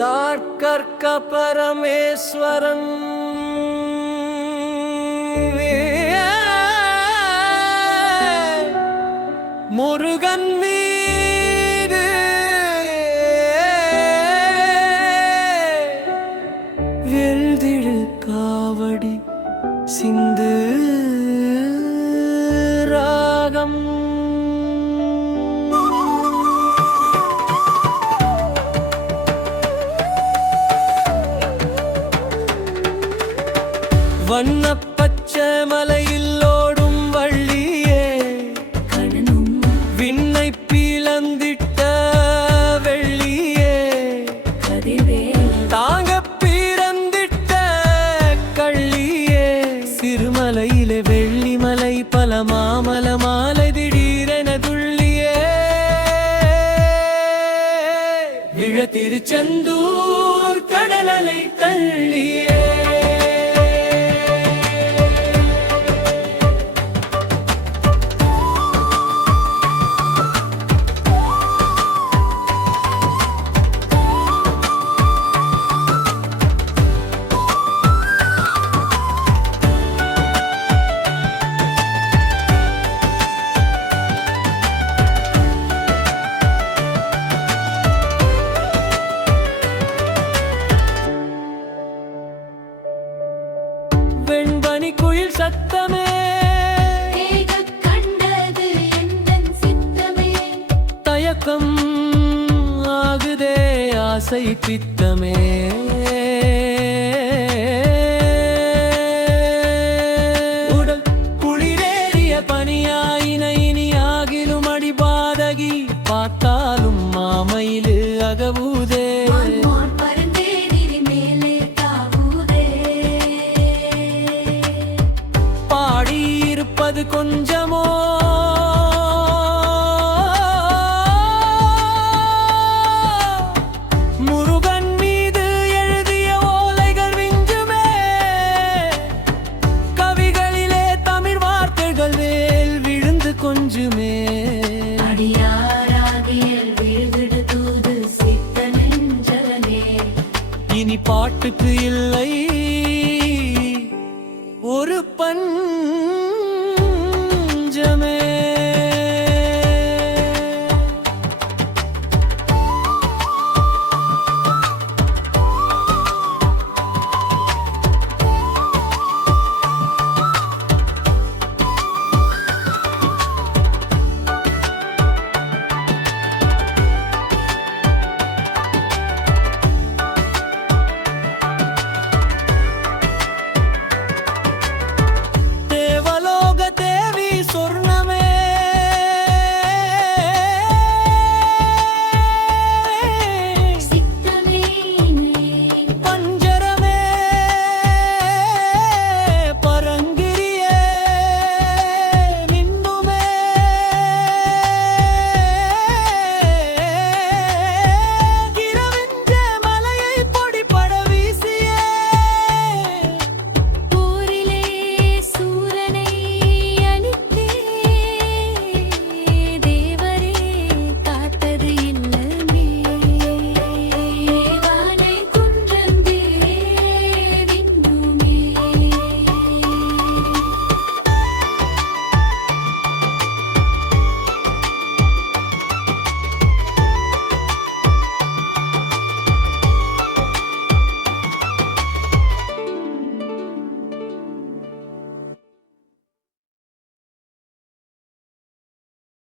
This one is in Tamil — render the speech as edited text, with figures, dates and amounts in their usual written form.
தார்க்கர்க்க பரமேஸ்வரன் முருகன் மீது எழுதிடு காவடி சிந்து ராகம் வண்ண பச்சை மலையில் ஓடும் வள்ளியே விண்ணை பீலந்திட்ட வெள்ளியே தாங்க பீரந்திட்ட கள்ளியே சிறுமலையிலே வெள்ளிமலை பல மாமல மாலை திடீரென துள்ளியே விழ திருச்செந்தூர் கடலலை தள்ளியே வெண்பனி குயில் சத்தமே கண்டது எந்தன் சித்தமே தயக்கம் ஆகுதே ஆசை பித்தமே உடல் குளிரேறிய பனியாயின இனியாகிலும் அடிபாதகி பார்த்தாலும் மாமையிலு அகவுதே பாடியிருப்பது கொஞ்சமோ முருகன் மீது எழுதிய ஓலைகள் விஞ்சுமே கவிகளிலே தமிழ் வார்த்தைகள் வேல் விழுந்து கொஞ்சுமே